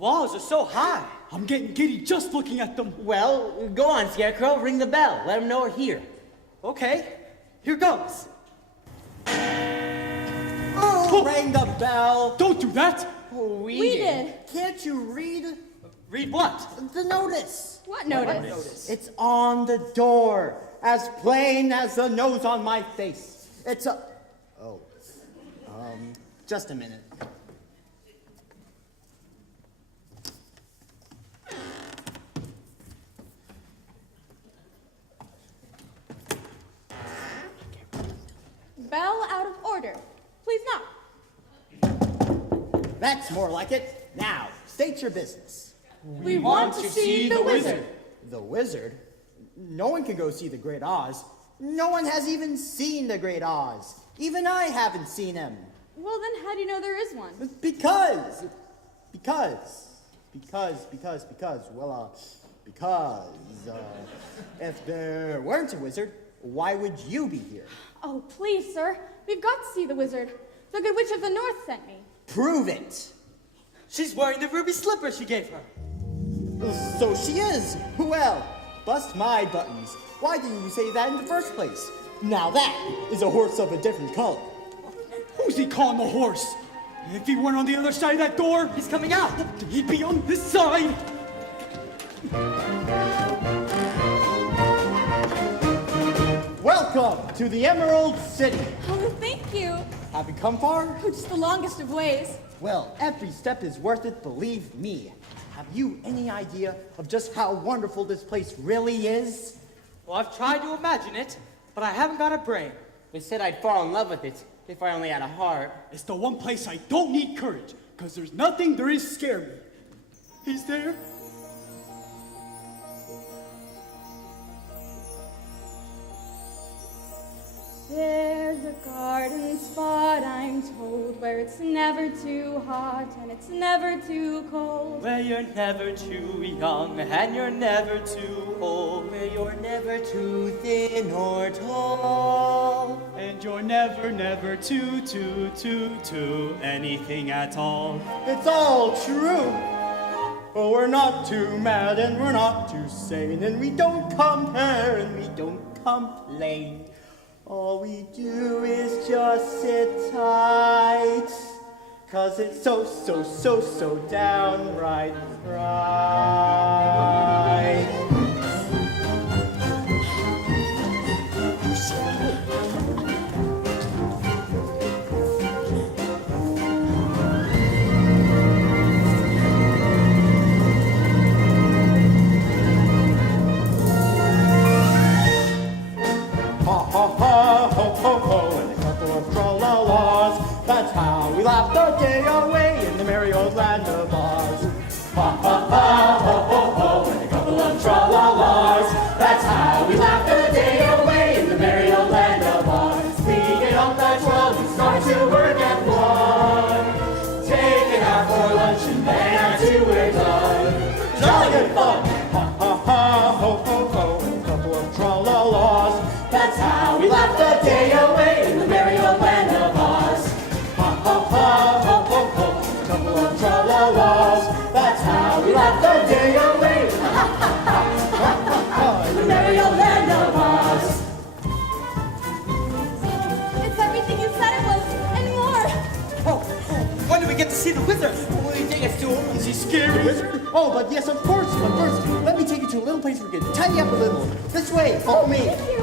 walls are so high. I'm getting giddy just looking at them. Well, go on, Scarecrow. Ring the bell. Let them know we're here. Okay, here goes. Oh, ring the bell. Don't do that. Oh, We did. Can't you read Read what? the notice? What notice? It's on the door, as plain as the nose on my face. It's a... Oh, just a minute. Bell out of order. Please knock. That's more like it. Now, state your business. We want to see the wizard. The wizard? No one can go see the Great Oz. No one has even seen the Great Oz. Even I haven't seen him. Well, then how do you know there is one? Because, if there weren't a wizard, why would you be here? Oh, please, sir. We've got to see the wizard. The Good Witch of the North sent me. Prove it. She's wearing the ruby slipper she gave her. So she is. Well, bust my buttons. Why didn't you say that in the first place? Now that is a horse of a different color. Who's he calling the horse? If he weren't on the other side of that door, he's coming out. He'd be on this side. Welcome to the Emerald City. Oh, thank you. Have you come far? Oh, just the longest of ways. Well, every step is worth it, believe me. Have you any idea of just how wonderful this place really is? Well, I've tried to imagine it, but I haven't got a brain. They said I'd fall in love with it if I only had a heart. It's the one place I don't need courage, because there's nothing there is scare me. He's there. There's a garden spot, I'm told, where it's never too hot and it's never too cold. Where you're never too young and you're never too old. Where you're never too thin or tall. And you're never too anything at all. It's all true. But we're not too mad and we're not too sane, and we don't compare and we don't complain. All we do is just sit tight, 'cause it's so downright right. That's how we laughed the day away in the merry old land of Oz. Ha ha ha, ho ho ho, and a couple of tra-la-las. That's how we laughed the day away in the merry old land of Oz. We get up at 12 and start to work at 1. Take an hour for lunch and then at 2 we're done. Jolly good fun. Ha ha ha, ho ho ho, and a couple of tra-la-las. That's how we laughed the day away in the merry old land of Oz. Ha ha ha, ho ho ho, a couple of tra-la-las. That's how we laughed the day away. Ha ha ha, ha ha ha, in the merry old land of Oz. It's everything you said it was, and more. When do we get to see the wizard? Will you take us to him? Is he scary? Wizard? Oh, but yes, of course. But first, let me take you to a little place where we can tidy up a little. This way, follow me. Thank you.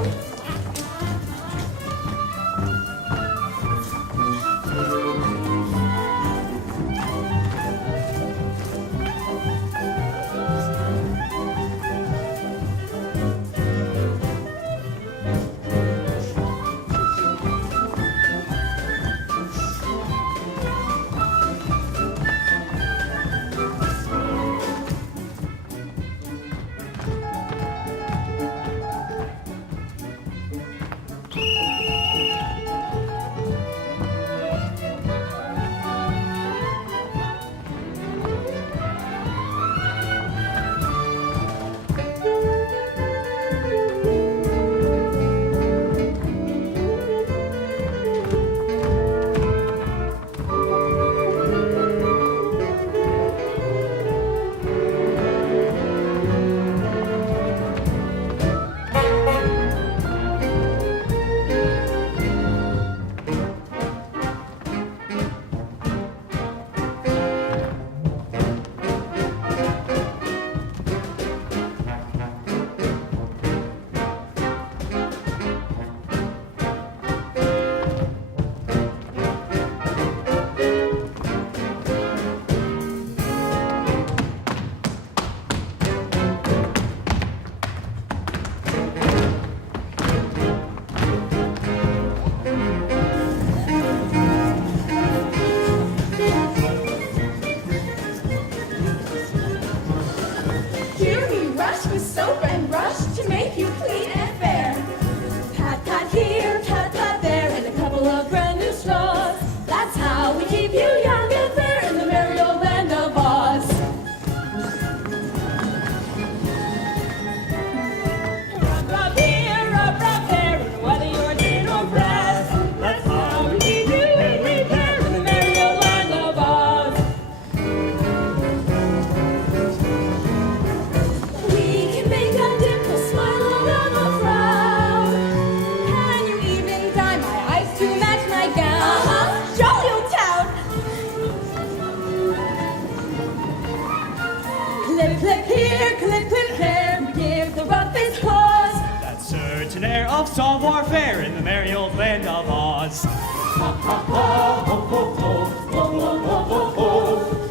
there of savoir faire in the merry old land of Oz.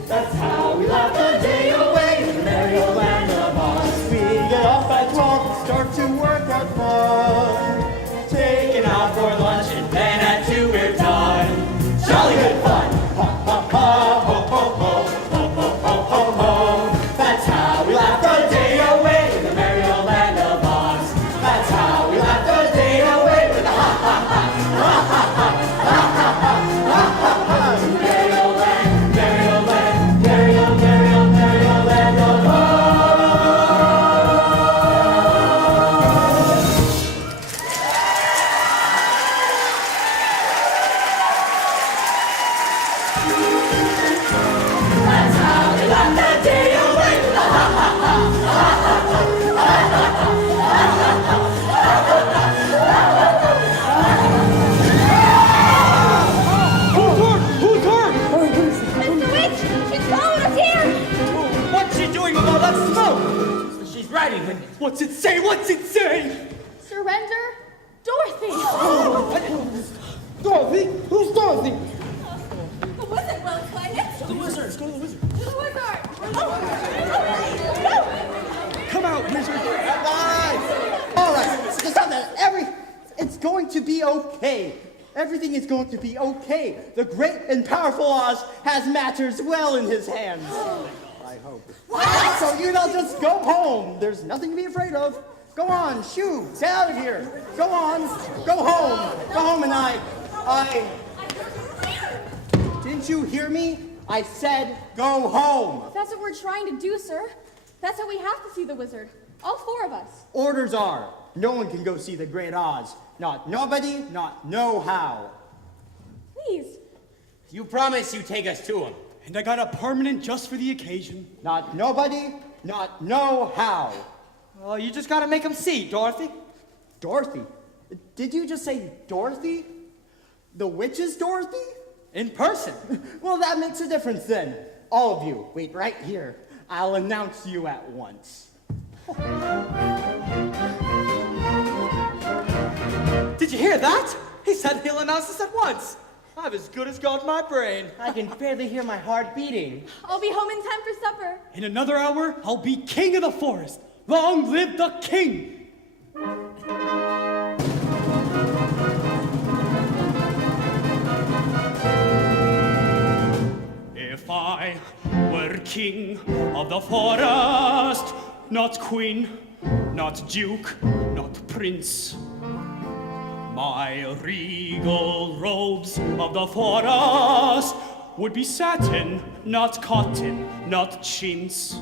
That's how we laugh the day away in the merry old land of Oz. We get up at 12 and start to work at 1. Taking out for lunch and then at 2 we're done. Jolly good fun. Ha ha ha, ho ho ho, ho ho ho ho ho. That's how we laugh the day away in the merry old land of Oz. That's how we laugh the day away with a ha ha ha, ha ha ha, ha ha ha, ha ha ha. Merry old land, merry old land, merry old, merry old, merry old land of Oz. That's how we laugh the day away with a ha ha ha, ha ha ha, ha ha ha, Who's her? It's the witch! She's following us here! What's she doing with all that smoke? She's riding with me. What's it say? What's it say? Surrender, Dorothy! Dorothy? Who's Dorothy? The wizard will explain it! The wizard. Let's go to the wizard. The wizard! Come out, wizard. All right. Just stop that. It's going to be okay. Everything is going to be okay. The great and powerful Oz has matters well in his hands. I hope. What? So you don't just go home. There's nothing to be afraid of. Go on, shoo, get out of here. Go on, go home. Go home and I. Didn't you hear me? I said go home. That's what we're trying to do, sir. That's how we have to see the wizard. All 4 of us. Orders are, no one can go see the great Oz. Not nobody, not no how. Please. You promise you take us to him. And I got a permanent just for the occasion. Not nobody, not no how. Well, you just gotta make him see, Dorothy. Dorothy? Did you just say Dorothy? The witch's Dorothy? In person. Well, that makes a difference then. All of you, wait right here. I'll announce you at once. Did you hear that? He said he'll announce us at once. I've as good as got my brain. I can barely hear my heart beating. I'll be home in time for supper. In another hour, I'll be king of the forest. Long live the king! If I were king of the forest, not queen, not duke, not prince, my regal robes of the forest would be satin, not cotton, not chintz.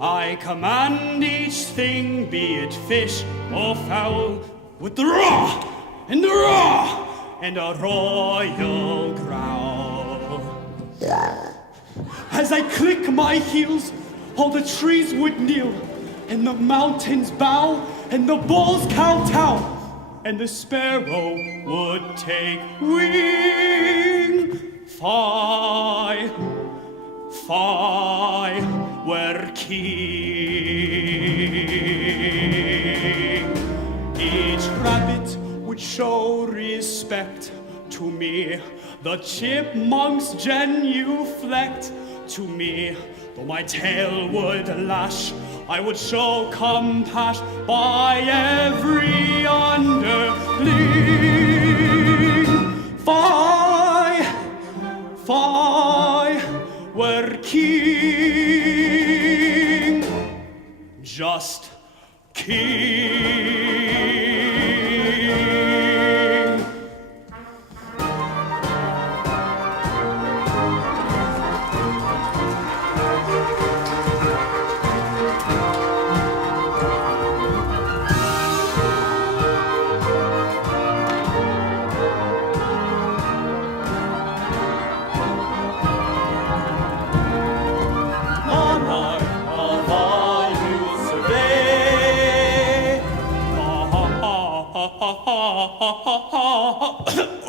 I command each thing, be it fish or fowl, with the raw and a royal growl. As I click my heels, all the trees would kneel, and the mountains bow, and the bulls kowtow, and the sparrow would take wing. Fie, fie, were king. Each rabbit would show respect to me. The chipmunks genuflect to me. Though my tail would lash, I would show compassion by every underling. Fie, fie, were king, just king.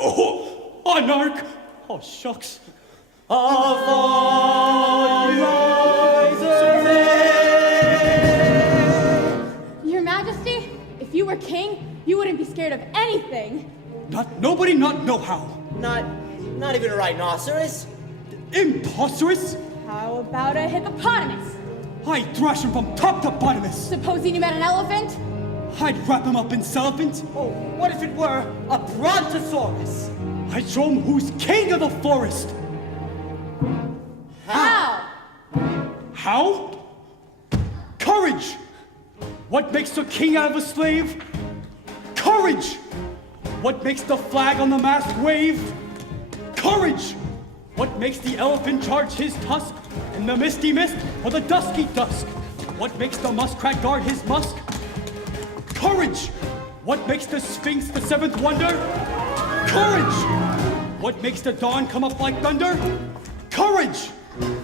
Oh, Anarch! Oh, shucks. Of all you survey. Your Majesty, if you were king, You wouldn't be scared of anything. Nobody not know how. Not even a rhinoceros? Imposterous? How about a hippopotamus? I'd thrash him from top to bottomest. Supposing you met an elephant? I'd wrap him up in cellophant. Oh, what if it were a brontosaurus? I'd show him who's king of the forest. How? How? Courage! What makes a king out of a slave? Courage! What makes the flag on the mast wave? Courage! What makes the elephant charge his tusk in the misty mist or the dusky dusk? What makes the muskrat guard his musk? Courage! What makes the sphinx the seventh wonder? Courage! What makes the dawn come up like thunder? Courage!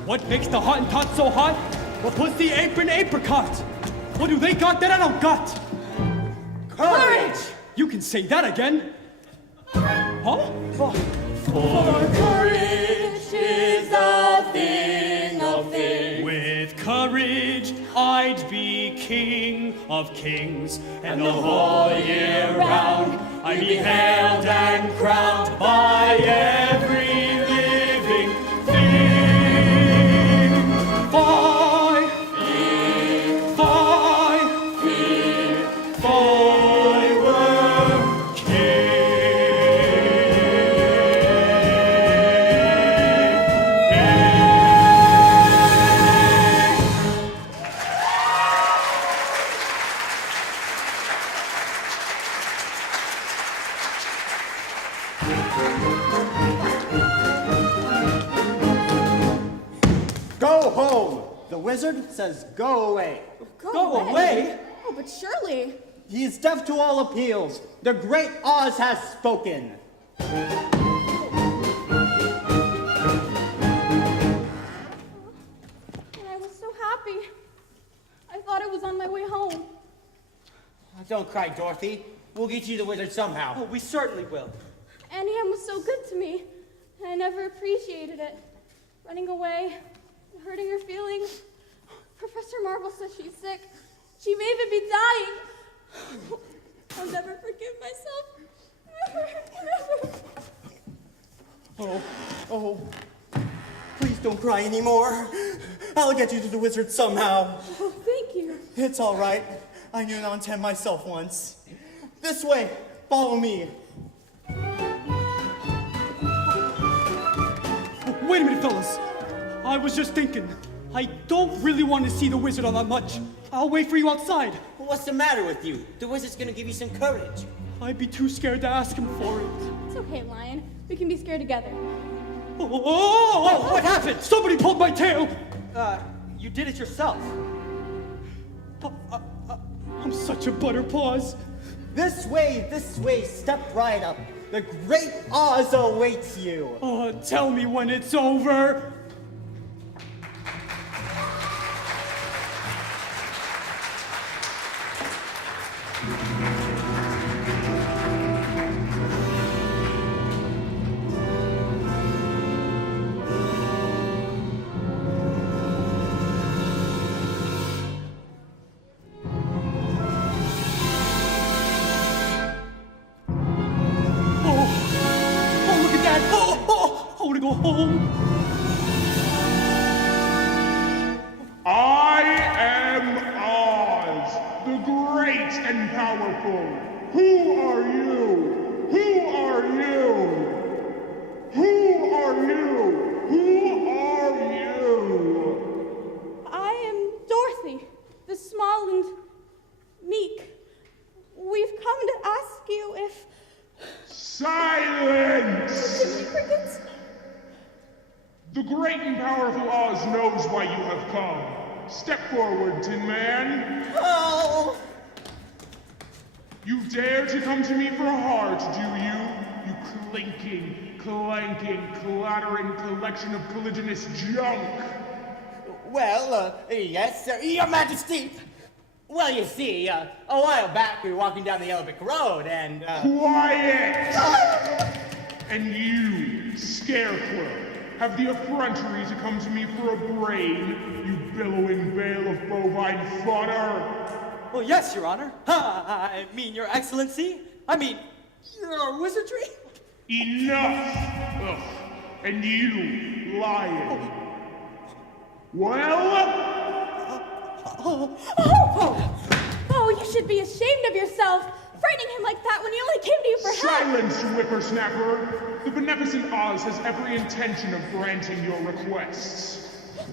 What makes the Hottentot so hot? What puts the apron apricot? What do they got that I don't got? Courage! You can say that again. Huh? For courage is a thing of things. With courage, I'd be king of kings, and the whole year round I'd be hailed and crowned by every living thing. Fie, fie, I were king. Go home! The wizard says go away. Go away? Oh, but surely. He is deaf to all appeals. The great Oz has spoken. And I was so happy. I thought I was on my way home. Don't cry, Dorothy. We'll get you the wizard somehow. Oh, we certainly will. Annie Ann was so good to me, and I never appreciated it. Running away, hurting her feelings. Professor Marvel says she's sick. She may even be dying. I'll never forgive myself. Never. Oh, please don't cry anymore. I'll get you to the wizard somehow. Oh, thank you. It's all right. I knew an on 10 myself once. This way, follow me. Wait a minute, fellas. I was just thinking. I don't really want to see the wizard all that much. I'll wait for you outside. Well, what's the matter with you? The wizard's gonna give you some courage. I'd be too scared to ask him for it. It's okay, Lion. We can be scared together. Oh, What happened? somebody pulled my tail. You did it yourself. I'm such a butterpaws. This way, step right up. The great Oz awaits you. Oh, tell me when it's over. Oh, look at that. I want to go home. I am Oz, the great and powerful. Who are you? Who are you? Who are you? Who are you? I am Dorothy, the small and meek. We've come to ask you if... Silence! Crickets? The great and powerful Oz knows why you have come. Step forward, Tin Man. Oh! You dare to come to me for a heart, do you? You clinking, clanking, clattering collection of colliginous junk. Well, yes, Your Majesty. Well, you see, a while back we were walking down the Yellow Brick Road and, Quiet! And you, Scarecrow, have the effrontery to come to me for a brain, you billowing bale of bovine fodder. Well, yes, Your Honor. I mean, Your Excellency. I mean, your wizardry. Enough! Ugh. And you, lion. Well? Oh, you should be ashamed of yourself, frightening him like that when he only came to you for help. Silence, whippersnapper! The beneficent Oz has every intention of granting your requests.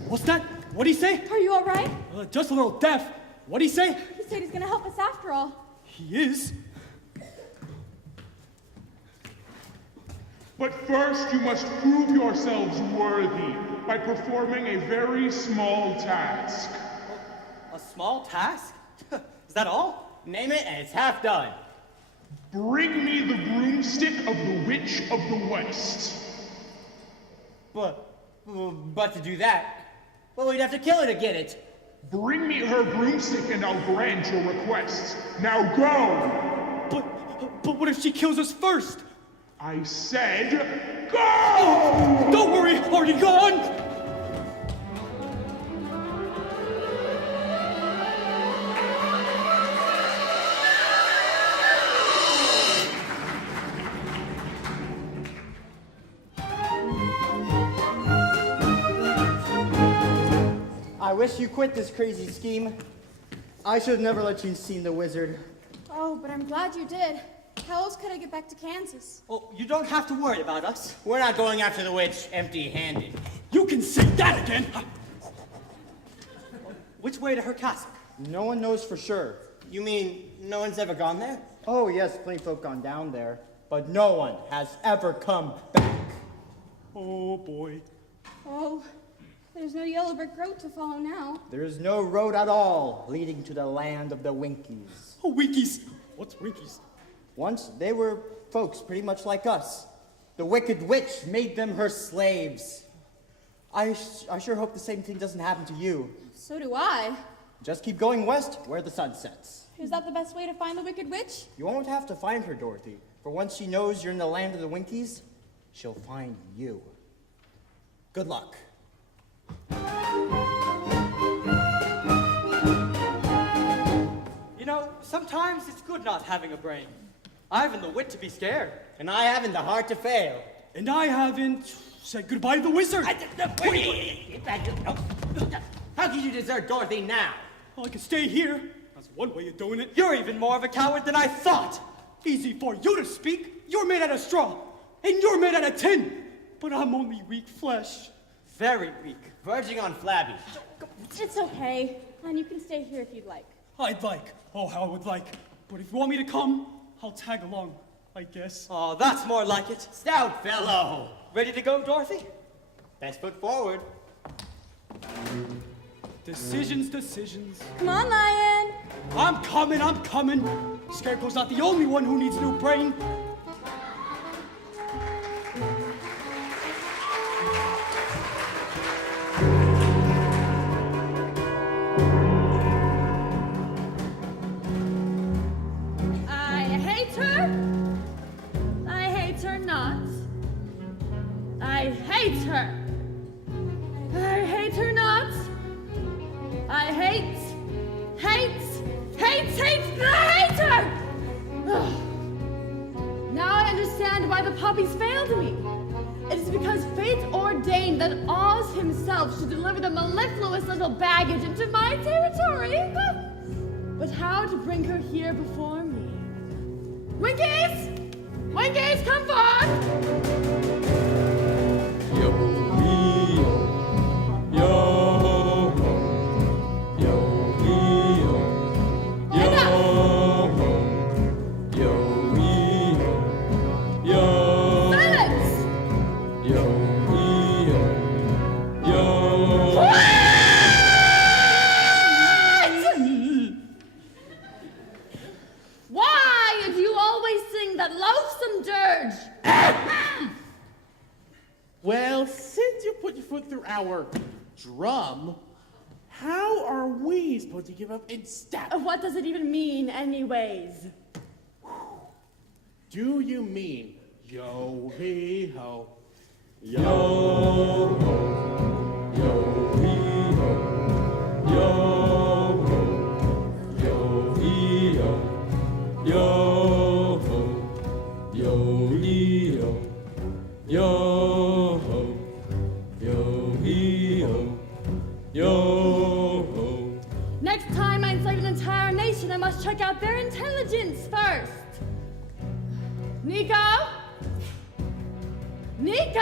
What's that? What'd he say? Are you all right? Just a little deaf. What'd he say? He said he's gonna help us after all. He is. But first, you must prove yourselves worthy by performing a very small task. A small task? Is that all? Name it and it's half done. Bring me the broomstick of the Witch of the West. But to do that, well, we'd have to kill her to get it. Bring me her broomstick and I'll grant your requests. Now go! But what if she kills us first? I said, go! Don't worry, already gone! I wish you quit this crazy scheme. I should have never let you see the wizard. Oh, but I'm glad you did. How else could I get back to Kansas? Oh, you don't have to worry about us. We're not going after the witch empty-handed. You can say that again! Which way to her castle? No one knows for sure. You mean no one's ever gone there? Oh, yes, plenty folk gone down there, but no one has ever come back. Oh boy. Oh, there's no yellow brick road to follow now. There is no road at all leading to the land of the Winkies. Oh, Winkies. What's Winkies? Once, they were folks pretty much like us. The wicked witch made them her slaves. I sure hope the same thing doesn't happen to you. So do I. Just keep going west where the sun sets. Is that the best way to find the Wicked Witch? You won't have to find her, Dorothy, for once she knows you're in the land of the Winkies, she'll find you. Good luck. You know, sometimes it's good not having a brain. I haven't the wit to be scared. And I haven't the heart to fail. And I haven't said goodbye to the wizard. How can you desert Dorothy now? Well, I could stay here. That's one way of doing it. You're even more of a coward than I thought. Easy for you to speak. You're made out of straw. And you're made out of tin. But I'm only weak flesh. Very weak. Verging on flabby. It's okay. And you can stay here if you'd like. I'd like. Oh, how I would like. But if you want me to come, I'll tag along, I guess. Oh, that's more like it. Stout fellow. Ready to go, Dorothy? Best foot forward. Decisions. Come on, Lion. I'm coming. Scarecrow's not the only one who needs a new brain. I hate her not. I hate her. I hate her not. I hate her! Ugh. Now I understand why the puppies failed me. It is because fate ordained that Oz himself should deliver the mellifluous little baggage into my territory. But how to bring her here before me? Winkies! Winkies, come forth! Well, since you put your foot through our drum, how are we supposed to give up in step? What does it even mean, anyways? Do you mean yo hee ho? Yo ho, yo hee ho, yo ho, yo Yo ho, yo hee ho, yo ho, yo hee ho, yo ho. Next time I enslave an entire nation, I must check out their intelligence first. Nico? Nico!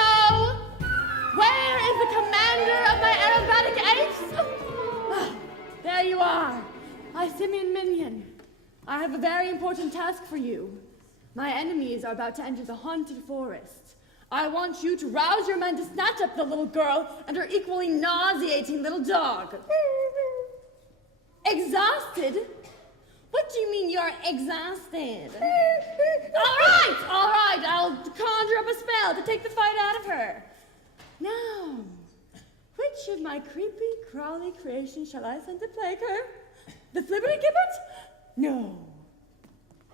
Where is the commander of my aerobatic apes? Ah, there you are. I, Simeon Minion. I have a very important task for you. My enemies are about to enter the haunted forest. I want you to rouse your men to snatch up the little girl and her equally nauseating little dog. Exhausted? What do you mean you're exhausted? All right, I'll conjure up a spell to take the fight out of her. Now, which of my creepy, crawly creations shall I send to plague her? The flibbity-gibbet? No.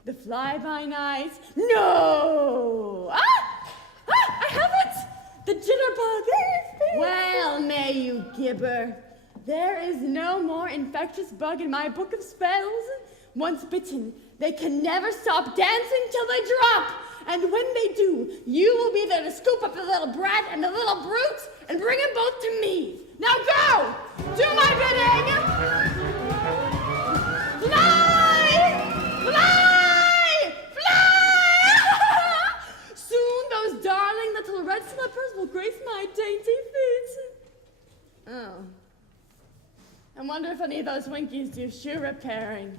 The fly-by-night? No! I have it! The jitterbug! Well, may you gibber. There is no more infectious bug in my book of spells. Once bitten, they can never stop dancing till they drop. And when they do, you will be there to scoop up the little brat and the little brute and bring them both to me. Now go! Do my bidding! Fly! Fly! Fly! Soon those darling little red slippers will grace my dainty feet. Oh. I wonder if any of those Winkies do shoe repairing.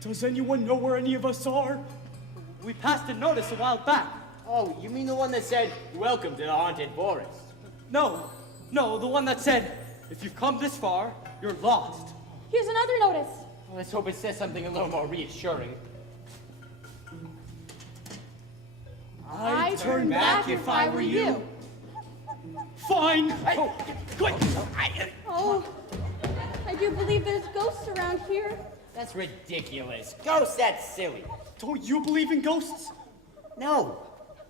Does anyone know where any of us are? We passed a notice a while back. Oh, you mean the one that said, "Welcome to the haunted forest"? No, the one that said, if you've come this far, you're lost. Here's another notice. Let's hope it says something a little more reassuring. I'd turn back if I were you. Fine. Oh, I do believe there's ghosts around here. That's ridiculous. Ghosts, that's silly. Don't you believe in ghosts? No.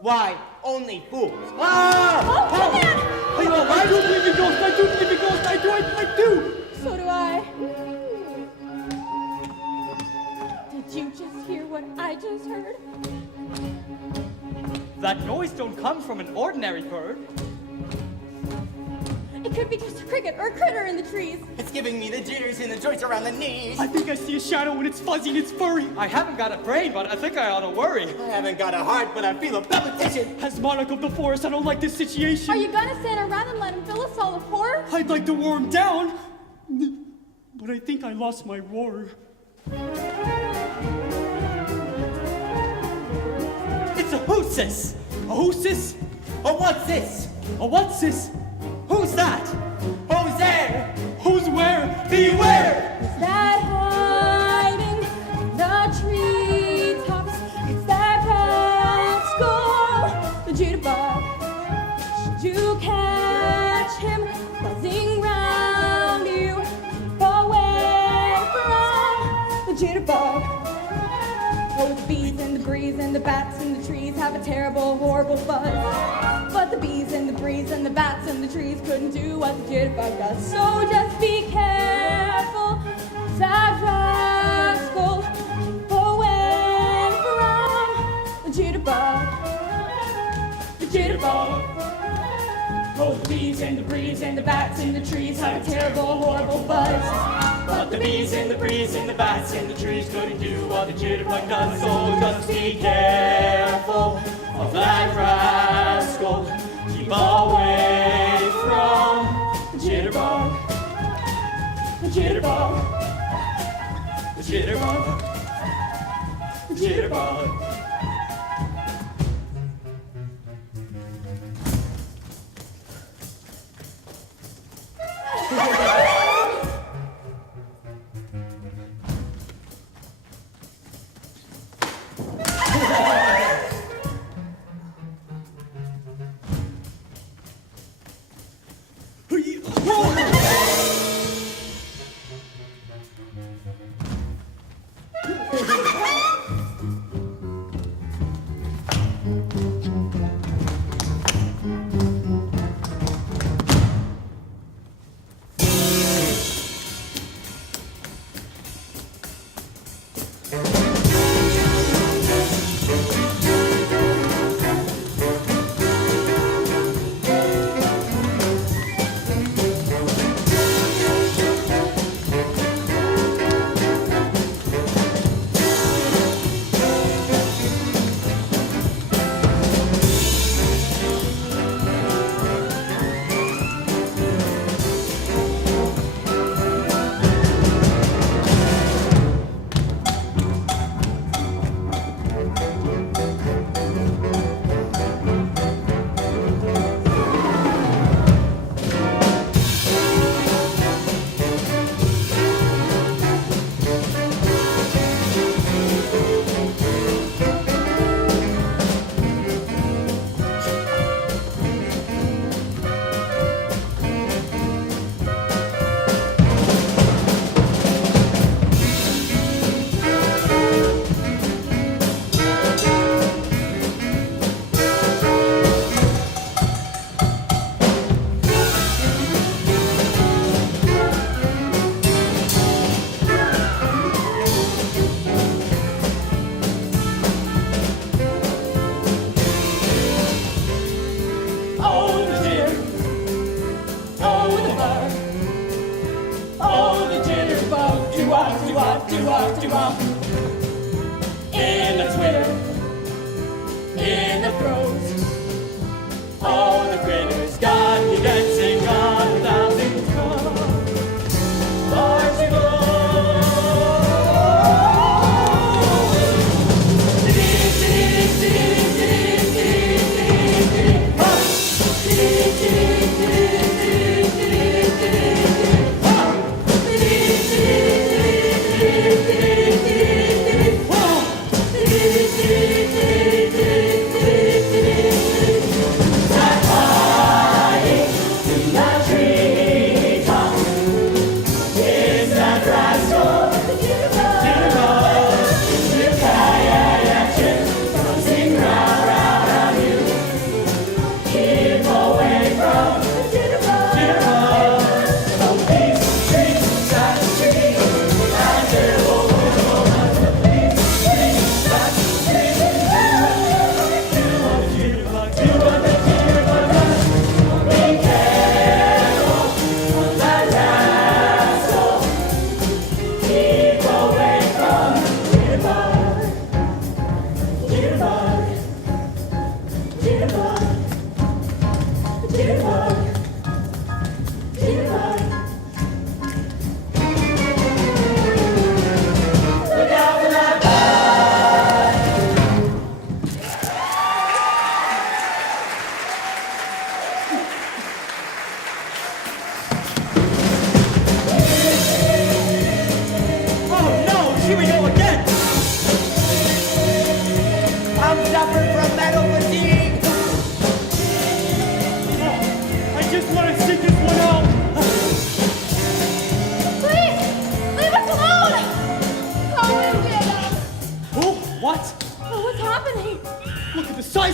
Why, only fools. Ah! Oh, come on! I do believe in ghosts. I do believe in ghosts. I do. So do I. Did you just hear what I just heard? That noise don't come from an ordinary bird. It could be just a cricket or a critter in the trees. It's giving me the jitters and the joints around the knees. I think I see a shadow and it's fuzzy and it's furry. I haven't got a brain, but I think I ought to worry. I haven't got a heart, but I feel a palpitation. As monarch of the forest, I don't like this situation. Are you gonna stand around and let him fill us all with horror? I'd like to wear him down, but I think I lost my roar. It's a hoosis. A hostess? Oh, what's this? A what's this? Who's that? Who's there? Who's where? Beware! It's that hiding in the treetops. It's that rascal, the jitterbug. Should you catch him buzzing round you, keep away from the jitterbug. Oh, the bees and the breeze and the bats and the trees have a terrible, horrible buzz. But the bees and the breeze and the bats and the trees couldn't do what the jitterbug does. So just be careful, that rascal. Keep away from the jitterbug. The jitterbug. Oh, the bees and the breeze and the bats and the trees have a terrible, horrible buzz. But the bees and the breeze and the bats and the trees couldn't do what the jitterbug does. So just be careful of that rascal. Keep away from the jitterbug. The jitterbug. The jitterbug. The jitterbug.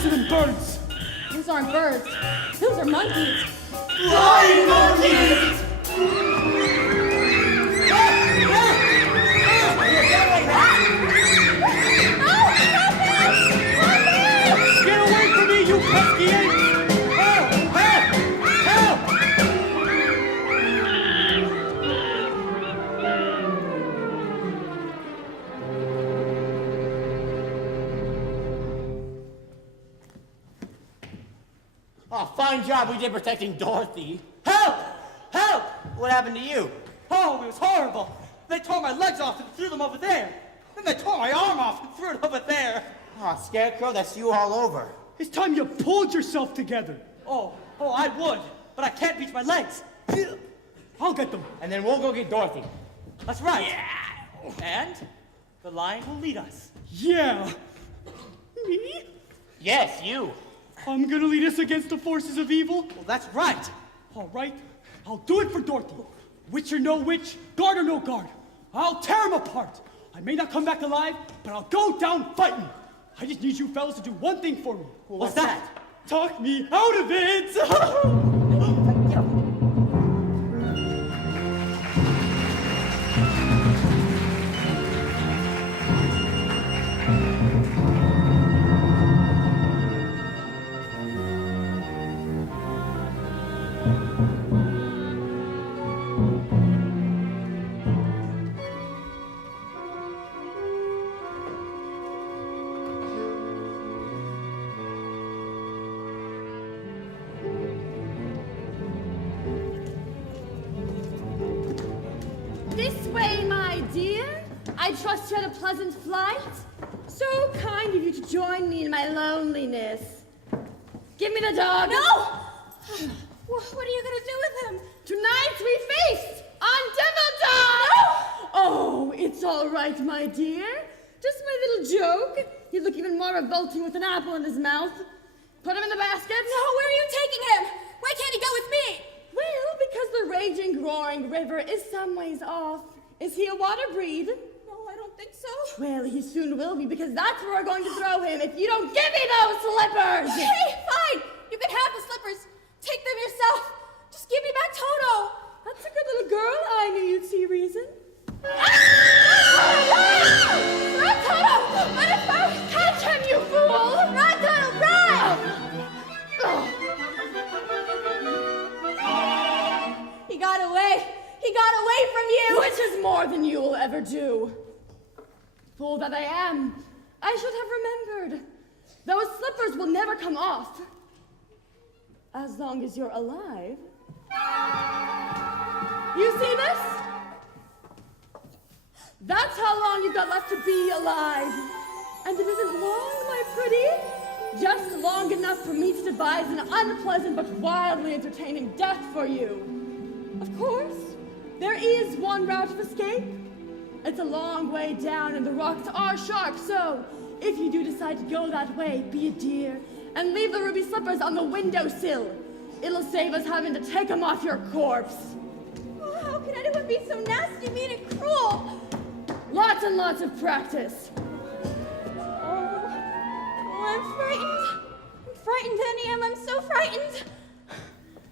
nicer than birds. Those aren't birds. Those are monkeys. Flying monkeys! Get away from me, you pesky apes! Help! Help! Help! Oh, fine job we did protecting Dorothy. Help! Help! What happened to you? Oh, it was horrible. They tore my legs off and threw them over there. Then they tore my arm off and threw it over there. Oh, Scarecrow, that's you all over. It's time you pulled yourself together. Oh, I would, but I can't reach my legs. I'll get them. And then we'll go get Dorothy. That's right. And the lion will lead us. Yeah. Me? Yes, you. I'm gonna lead us against the forces of evil? Well, that's right. All right, I'll do it for Dorothy. Witch or no witch, guard or no guard, I'll tear him apart. I may not come back alive, but I'll go down fighting. I just need you fellas to do one thing for me. What's that? Talk me out of it! This way, my dear. I trust you had a pleasant flight. So kind of you to join me in my loneliness. Give me the dog. No! What are you gonna do with him? Tonight we feast on Devil Dog! Oh, it's all right, my dear. Just my little joke. He'd look even more revolting with an apple in his mouth. Put him in the basket. No, where are you taking him? Why can't he go with me? Well, because the raging, roaring river is some ways off. Is he a water breed? No, I don't think so. Well, he soon will be, because that's where we're going to throw him if you don't give me those slippers! Hey, fine! You can have the slippers. Take them yourself. Just give me back Toto. That's a good little girl. I knew you'd see reason. Run, Toto! Let us first! Catch him, you fool! Run, Toto, run! He got away. He got away from you. Which is more than you will ever do. Fool that I am. I should have remembered. Those slippers will never come off. As long as you're alive. You see this? That's how long you've got left to be alive. And it isn't long, my pretty. Just long enough for me to devise an unpleasant but wildly entertaining death for you. Of course, there is one route of escape. It's a long way down and the rocks are sharp, so if you do decide to go that way, be a dear and leave the ruby slippers on the windowsill. It'll save us having to take them off your corpse. Oh, how can anyone be so nasty, mean, and cruel? Lots and lots of practice. Oh, I'm frightened. I'm frightened, Annie. I'm so frightened.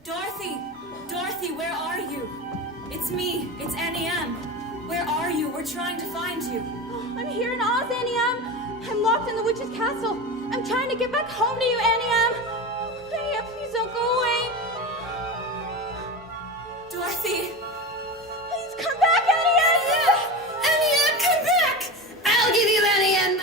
Dorothy! Dorothy, where are you? It's me. It's Annie M. Where are you? We're trying to find you. Oh, I'm here in Oz, Annie. I'm locked in the witch's castle. I'm trying to get back home to you, Annie. Annie, please don't go away. Dorothy! Please come back, Annie. Annie, come back! I'll give you Annie M.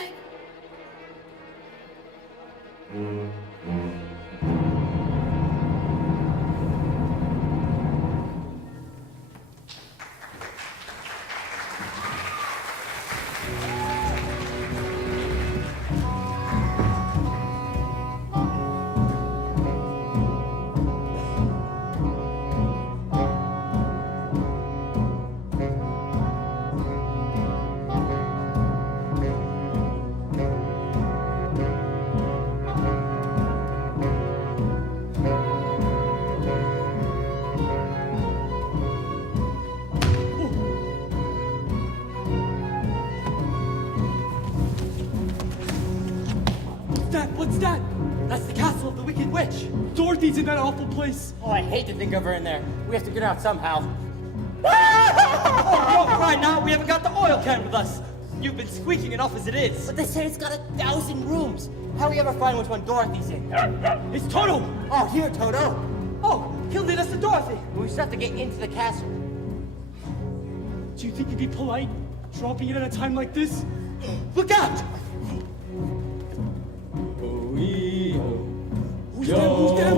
That's the castle of the Wicked Witch. Dorothy's in that awful place. Oh, I hate to think of her in there. We have to get out somehow. Oh, right now, we haven't got the oil can with us. You've been squeaking enough as it is. But they say it's got 1,000 rooms. How do we ever find which one Dorothy's in? It's Toto. Oh, here, Toto. Oh, he'll lead us to Dorothy. We just have to get into the castle. Do you think you'd be polite, dropping it at a time like this? Look out! Who's them?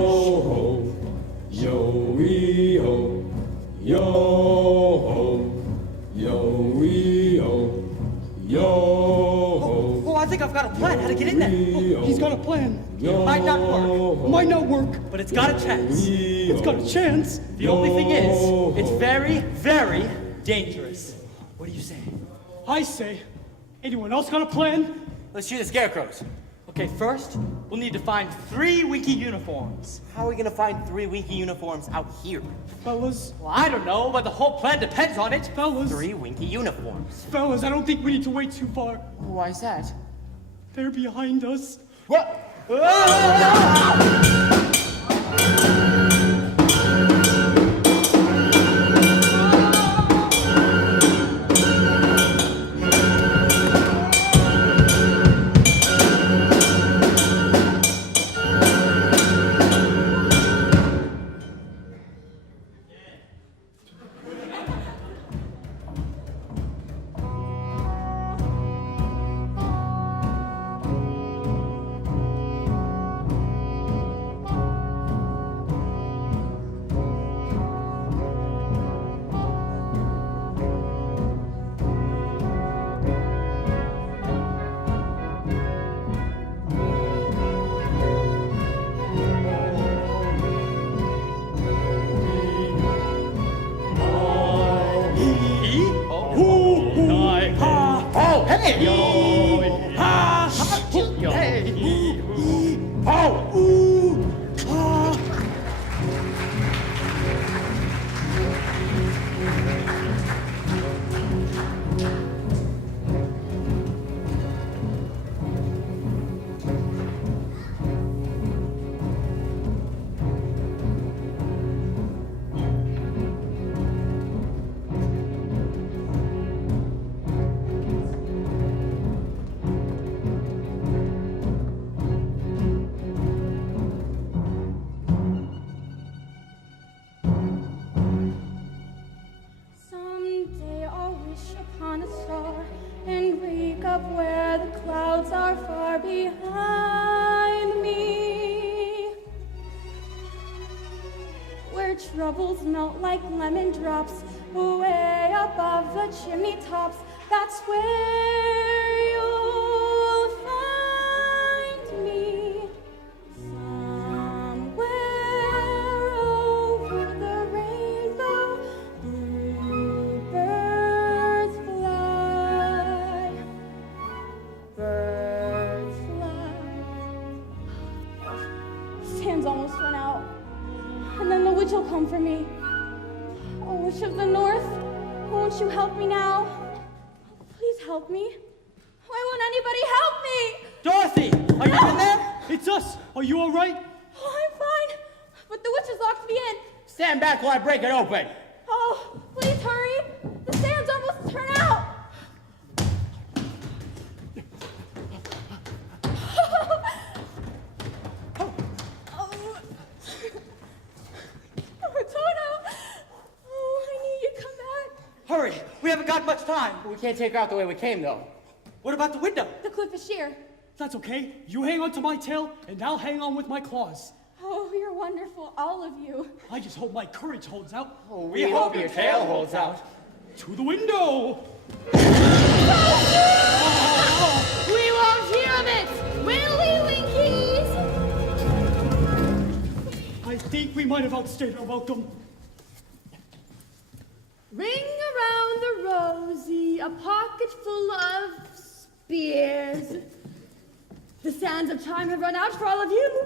Oh, I think I've got a plan how to get in there. He's got a plan. Might not work, Might not work. but it's got a chance. It's got a chance. The only thing is, it's very, very dangerous. What do you say? I say, anyone else got a plan? Let's shoot the scarecrows. Okay, first, we'll need to find 3 Winky uniforms. How are we gonna find 3 Winky uniforms out here? Fellas, Well, I don't know, but the whole plan depends on it. fellas, 3 Winky uniforms. fellas, I don't think we need to wait too far. Why is that? They're behind us. What? Oh, hey! Someday I'll wish upon a star and wake up where the clouds are far behind me, where troubles melt like lemon drops way above the chimney tops. That's where you'll find me, somewhere over the rainbow. Birds fly, birds fly. Sand's almost run out, and then the witch will come for me. Oh, witch of the north, won't you help me now? Please help me. Why won't anybody help me? Dorothy, are you in there? It's us. Are you all right? Oh, I'm fine, but the witch has locked me in. Stand back while I break it open. Oh, please hurry. The sand's almost turned out. Oh, Toto. Oh, I knew you'd come back. Hurry, we haven't got much time. We can't take her out the way we came, though. What about the window? The cliff is sheer. That's okay. You hang on to my tail, and I'll hang on with my claws. Oh, you're wonderful, all of you. I just hope my courage holds out. Oh, we hope your tail holds out. To the window! We won't hear of it, will we, Winkies? I think we might have outstayed our welcome. Ring around the rosy, a pocket full of spears. The sands of time have run out for all of you.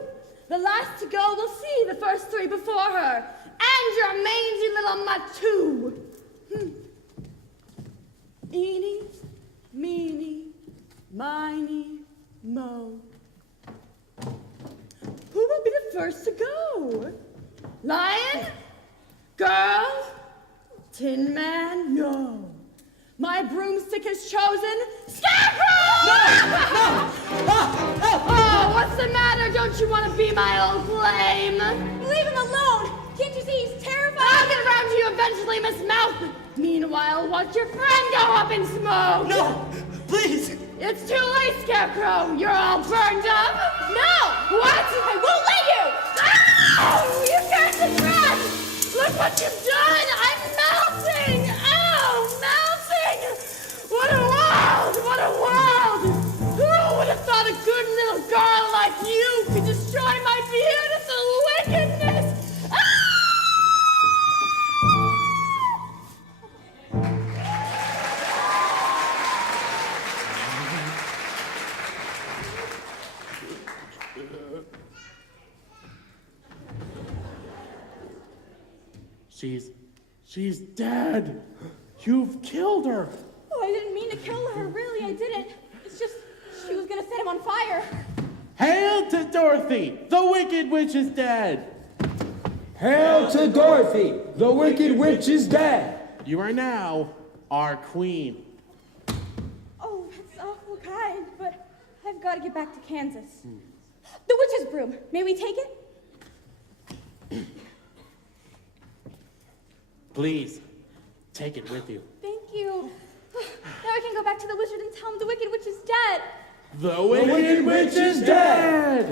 The last to go will see the first 3 before her, and your mangy little mutt too. Eeny, meeny, miny, mo. first to go? Lion? Girl? Tin Man? No. My broomstick has chosen Scarecrow! No! Oh, what's the matter? Don't you want to be my old flame? Leave him alone! Can't you see he's terrified? I'll get around to you eventually, Miss Mouth. Meanwhile, watch your friend go up in smoke. No! Please! It's too late, Scarecrow. You're all burned up. No! What? I won't let you! Oh, you can't suppress! Look what you've done! I'm melting! Oh, melting! What a world! What a world! Who would have thought a good little girl like you could destroy my beautiful wickedness? She's dead. You've killed her. Oh, I didn't mean to kill her. Really, I didn't. It's just she was gonna set him on fire. Hail to Dorothy! The Wicked Witch is dead! Hail to Dorothy! The Wicked Witch is dead! You are now our queen. Oh, that's awful kind, but I've got to get back to Kansas. The witch's broom. May we take it? Please, take it with you. Thank you. Now I can go back to the wizard and tell him the Wicked Witch is dead. The Wicked Witch is dead!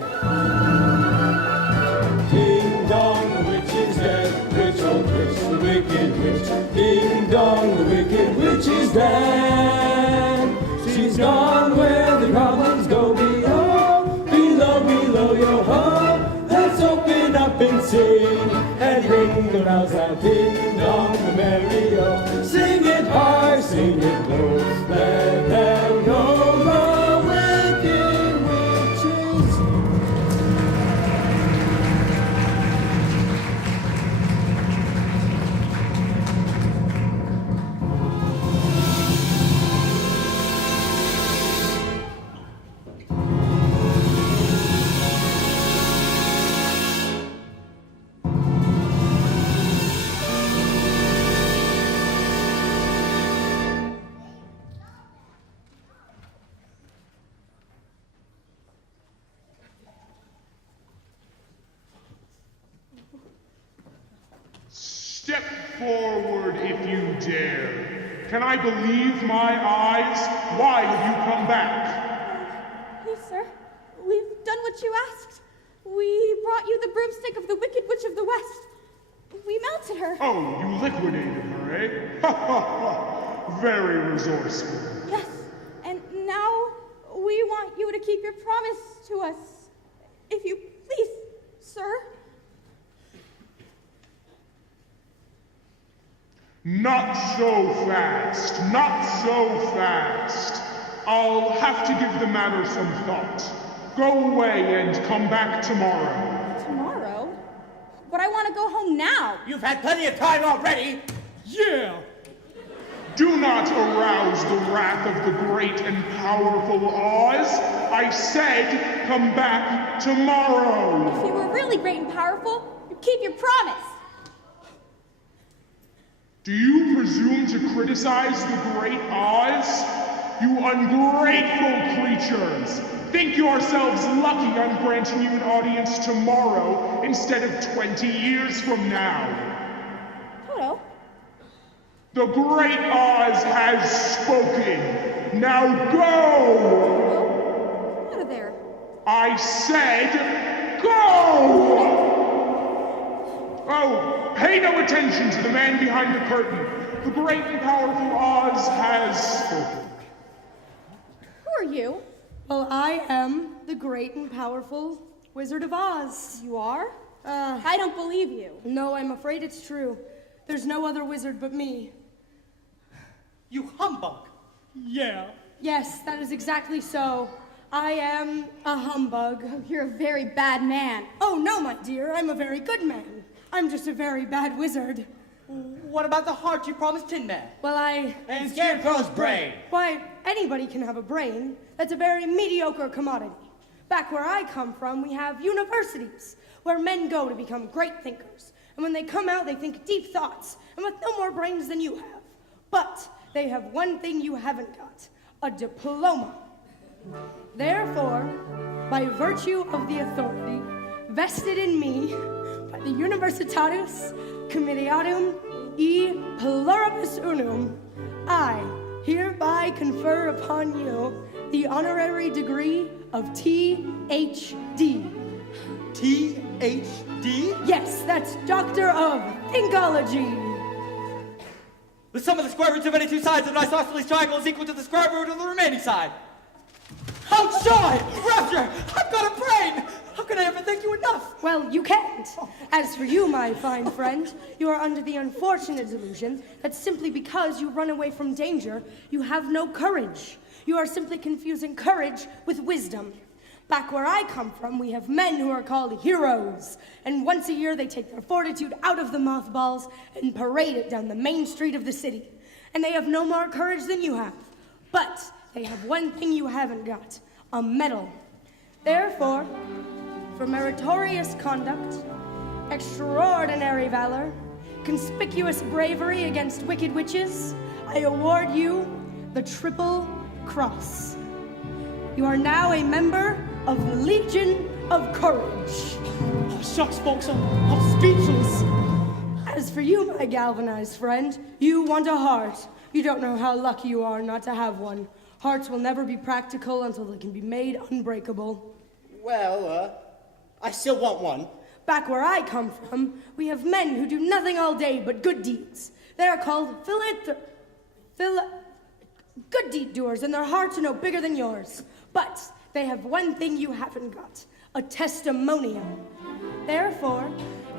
Ding dong, the witch is dead. Rich old witch, the Wicked Witch. Ding dong, the Wicked Witch is dead. She's gone where the goblins go below, below, below, yo ho. Let's open up and sing and ring the bells out. Ding dong, the merry-o. Sing it hard, sing it low. Let them know the Wicked Witches. Step forward if you dare. Can I believe my eyes? Why have you come back? Yes, sir. We've done what you asked. We brought you the broomstick of the Wicked Witch of the West. We melted her. Oh, you liquidated her, eh? Ha ha ha! Very resourceful. Yes. And now we want you to keep your promise to us. If you please, sir. Not so fast, not so fast. I'll have to give the matter some thought. Go away and come back tomorrow. Tomorrow? But I want to go home now. You've had plenty of time already. Yeah! Do not arouse the wrath of the great and powerful Oz. I said come back tomorrow. If you were really great and powerful, you'd keep your promise. Do you presume to criticize the great Oz? You ungrateful creatures! Think yourselves lucky I'm granting you an audience tomorrow instead of 20 years from now. Toto? The great Oz has spoken. Now go! Out of there. I said go! Oh, pay no attention to the man behind the curtain. The great and powerful Oz has spoken. Who are you? Well, I am the great and powerful Wizard of Oz. You are? I don't believe you. No, I'm afraid it's true. There's no other wizard but me. You humbug. Yeah. Yes, that is exactly so. I am a humbug. Oh, you're a very bad man. Oh, no, my dear, I'm a very good man. I'm just a very bad wizard. What about the heart you promised Tin Man? Well, And Scarecrow's brain. Why, anybody can have a brain. That's a very mediocre commodity. Back where I come from, we have universities, where men go to become great thinkers. And when they come out, they think deep thoughts, and with no more brains than you have. But they have one thing you haven't got, a diploma. Therefore, by virtue of the authority vested in me by the Universitatis Comitiatum e Pluribus Unum, I hereby confer upon you the honorary degree of T.H.D. T.H.D.? Yes, that's Doctor of Thinkology. The sum of the square roots of any two sides of an isosceles triangle is equal to the square root of the remaining side. Oh, joy! Rapture! I've got a brain! How can I ever thank you enough? Well, you can't. As for you, my fine friend, you are under the unfortunate delusion that simply because you run away from danger, you have no courage. You are simply confusing courage with wisdom. Back where I come from, we have men who are called heroes, and once a year they take their fortitude out of the mothballs and parade it down the main street of the city. And they have no more courage than you have. But they have one thing you haven't got, a medal. Therefore, for meritorious conduct, extraordinary valor, conspicuous bravery against wicked witches, I award you the Triple Cross. You are now a member of the Legion of Courage. Oh, shucks, folks, I'm speechless. As for you, my galvanized friend, you want a heart. You don't know how lucky you are not to have one. Hearts will never be practical until they can be made unbreakable. Well, I still want one. Back where I come from, we have men who do nothing all day but good deeds. They are called good deed doers, and their hearts are no bigger than yours. But they have one thing you haven't got, a testimonial. Therefore,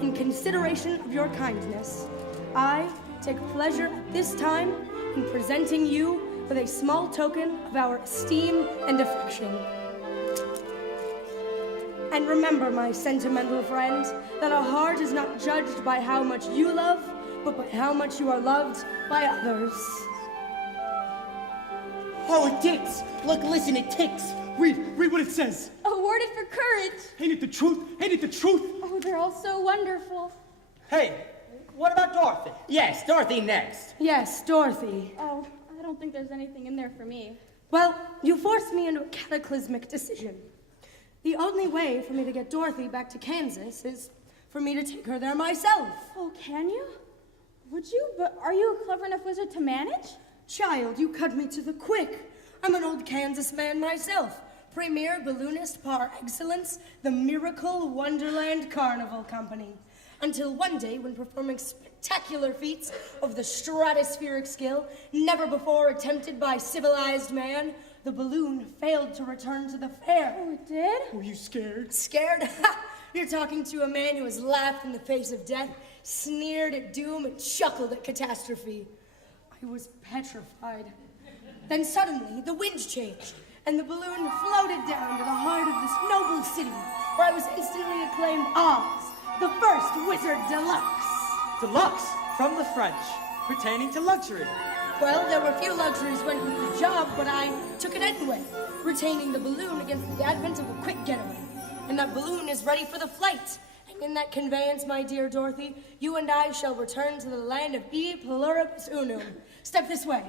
in consideration of your kindness, I take pleasure at this time in presenting you with a small token of our esteem and affection. And remember, my sentimental friend, that a heart is not judged by how much you love, but by how much you are loved by others. Oh, it ticks! Look, listen, it ticks! Read what it says. Awarded for courage. Ain't it the truth? Ain't it the truth? Oh, they're all so wonderful. Hey, what about Dorothy? Yes, Dorothy next. Yes, Dorothy. Oh, I don't think there's anything in there for me. Well, you forced me into a cataclysmic decision. The only way for me to get Dorothy back to Kansas is for me to take her there myself. Oh, can you? Would you? But are you a clever enough wizard to manage? Child, you cut me to the quick. I'm an old Kansas man myself. Premier balloonist par excellence, the Miracle Wonderland Carnival Company. Until one day, when performing spectacular feats of the stratospheric skill never before attempted by civilized man, the balloon failed to return to the fair. Oh, it did? Were you scared? Scared? Ha! You're talking to a man who has laughed in the face of death, sneered at doom, and chuckled at catastrophe. I was petrified. Then suddenly, the wind changed, and the balloon floated down to the heart of this noble city, where I was instantly acclaimed Oz, the first wizard deluxe. Deluxe, from the French, pertaining to luxury. Well, there were few luxuries went with the job, but I took it anyway, retaining the balloon against the advent of a quick getaway. And that balloon is ready for the flight. And in that conveyance, my dear Dorothy, you and I shall return to the land of E Pluribus Unum. Step this way.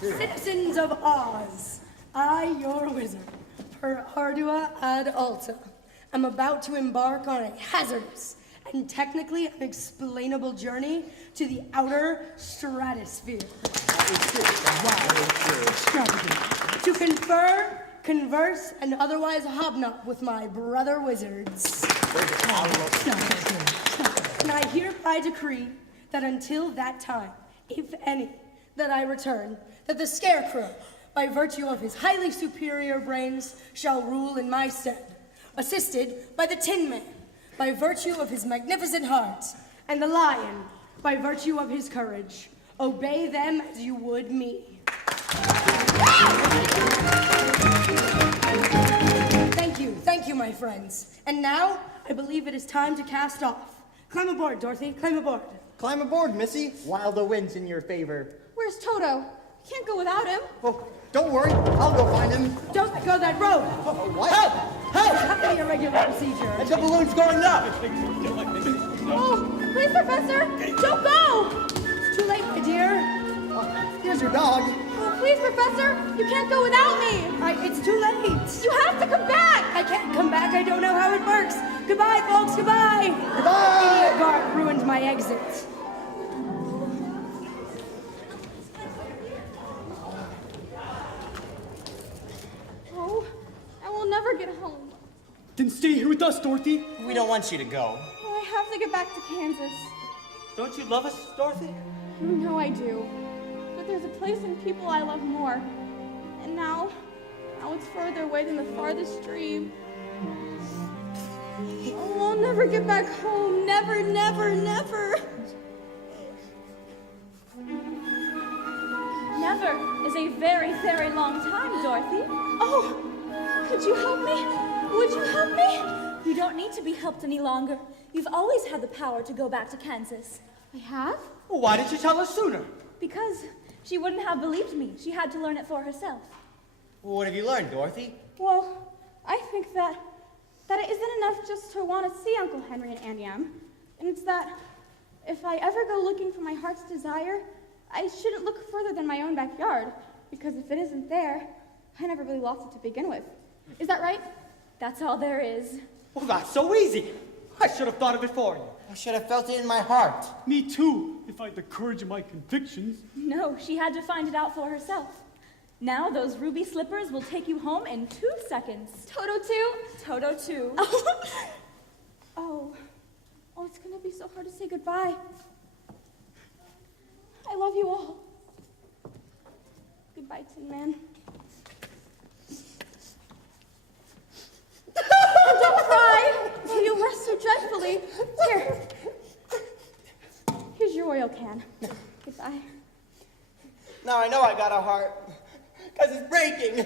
Citizens of Oz, I, your wizard, per ardua ad alta, am about to embark on a hazardous and technically unexplainable journey to the outer stratosphere. To confer, converse, and otherwise hobnob with my brother wizards. And I hereby decree that until that time, if any, that I return, that the Scarecrow, by virtue of his highly superior brains, shall rule in my stead, assisted by the Tin Man, by virtue of his magnificent heart, and the Lion, by virtue of his courage. Obey them as you would me. Thank you, my friends. And now, I believe it is time to cast off. Climb aboard, Dorothy, climb aboard. Climb aboard, Missy, while the wind's in your favor. Where's Toto? Can't go without him. Oh, don't worry, I'll go find him. Don't go that road. What? Help! Help! Highly irregular procedure. And the balloon's going up! Oh, please, Professor, don't go! It's too late, my dear. Here's your dog. Oh, please, Professor, you can't go without me. It's too late. You have to come back. I can't come back. I don't know how it works. Goodbye, folks. Goodbye. Goodbye! The guard ruined my exit. Oh, I will never get home. Then stay here with us, Dorothy. We don't want you to go. Oh, I have to get back to Kansas. Don't you love us, Dorothy? You know I do. But there's a place and people I love more. And now it's further away than the farthest dream. Oh, I'll never get back home. Never, never, never. Never is a very, very long time, Dorothy. Oh, could you help me? Would you help me? You don't need to be helped any longer. You've always had the power to go back to Kansas. I have? Well, why didn't you tell us sooner? Because she wouldn't have believed me. She had to learn it for herself. Well, what have you learned, Dorothy? Well, I think that it isn't enough just to want to see Uncle Henry and Auntie Em. And it's that if I ever go looking for my heart's desire, I shouldn't look further than my own backyard. Because if it isn't there, I never really lost it to begin with. Is that right? That's all there is. Well, that's so easy. I should have thought of it for you. I should have felt it in my heart. Me too, if I had the courage of my convictions. No, she had to find it out for herself. Now those ruby slippers will take you home in 2 seconds. Toto too? Toto too. Oh, it's gonna be so hard to say goodbye. I love you all. Goodbye, Tin Man. Don't cry! You rest so dreadfully. Here's your oil can. Goodbye. Now I know I got a heart, because it's breaking.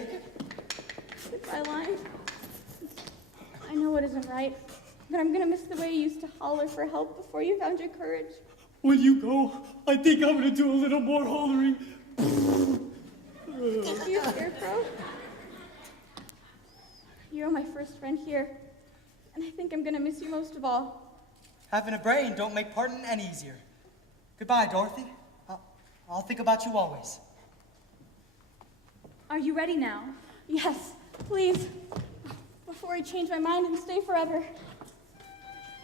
Goodbye, Lion. I know it isn't right, but I'm gonna miss the way you used to holler for help before you found your courage. When you go, I think I'm gonna do a little more hollering. Thank you, Scarecrow. You're my first friend here, and I think I'm gonna miss you most of all. Having a brain don't make parting any easier. Goodbye, Dorothy. I'll think about you always. Are you ready now? Yes, please. Before I change my mind and stay forever.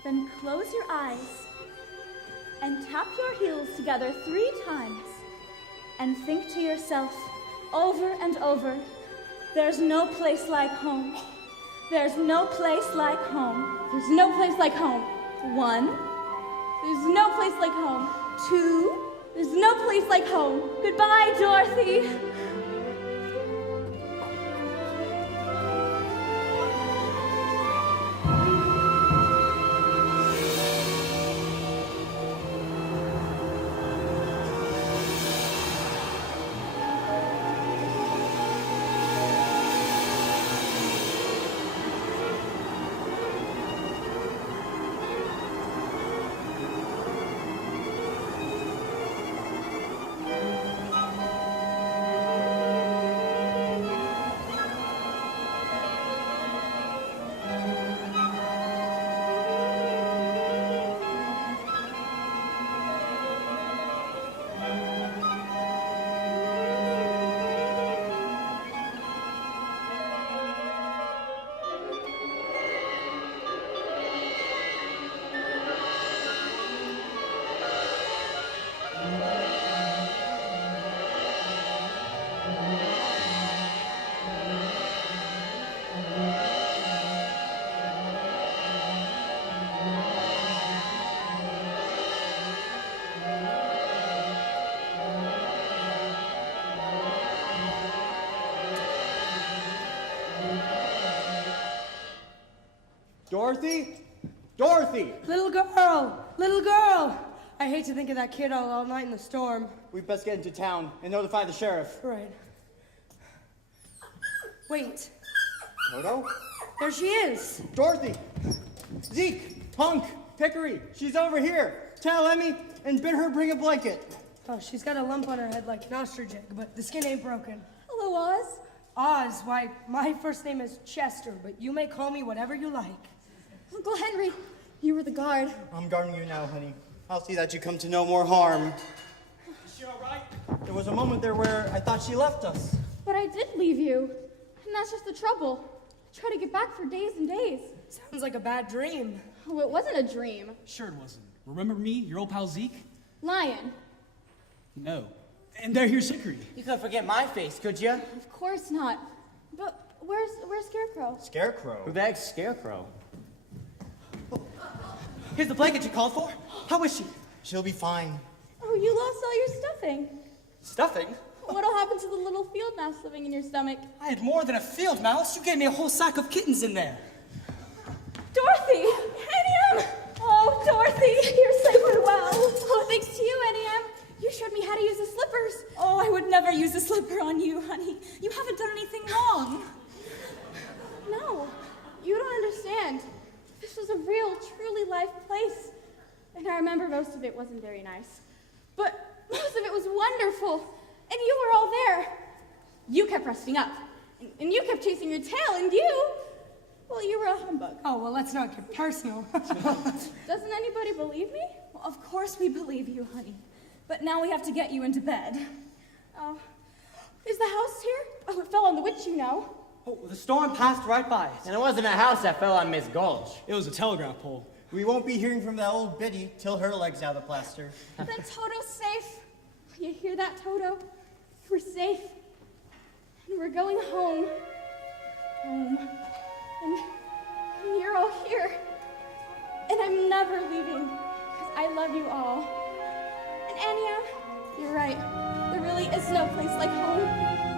Then close your eyes and tap your heels together 3 times and think to yourself over and over, there's no place like home. There's no place like home. There's no place like home. 1. There's no place like home. 2. There's no place like home. Goodbye, Dorothy. Dorothy? Dorothy! Little girl! Little girl! I hate to think of that kid all night in the storm. We best get into town and notify the sheriff. Right. Wait, Toto? there she is. Dorothy! Zeke! Punk! Pickery! She's over here! Tell Emmy and bid her bring a blanket. Oh, she's got a lump on her head like an ostrich egg, but the skin ain't broken. Hello, Oz. Oz, why, my first name is Chester, but you may call me whatever you like. Uncle Henry, you were the guard. I'm guarding you now, honey. I'll see that you come to no more harm. Is she all right? There was a moment there where I thought she left us. But I did leave you. And that's just the trouble. I tried to get back for days and days. Sounds like a bad dream. Oh, it wasn't a dream. Sure it wasn't. Remember me, your old pal Zeke? Lion. No. And there, here's Hickory. You couldn't forget my face, could you? Of course not. But where's Scarecrow? Scarecrow? Who the heck's Scarecrow? Here's the blanket you called for. How is she? She'll be fine. Oh, you lost all your stuffing. Stuffing? What'll happen to the little field mouse living in your stomach? I had more than a field mouse. You gave me a whole sack of kittens in there. Dorothy! Enium! Oh, Dorothy, you're safe and well. Oh, thanks to you, Enium. You showed me how to use the slippers. Oh, I would never use a slipper on you, honey. You haven't done anything wrong. No, you don't understand. This was a real, truly life place. And I remember most of it wasn't very nice. But most of it was wonderful. And you were all there. You kept resting up. And you kept chasing your tail, and well, you were a humbug. Oh, well, let's not get personal. Doesn't anybody believe me? Well, of course we believe you, honey. But now we have to get you into bed. Oh, is the house here? Oh, it fell on the witch, you know. Oh, the storm passed right by us. And it wasn't a house that fell on Miss Gulch. It was a telegraph pole. We won't be hearing from that old biddy till her leg's out of the plaster. Then Toto's safe. You hear that, Toto? We're safe. And we're going home. Home. And you're all here. And I'm never leaving, because I love you all. And Anya, you're right. There really is no place like home.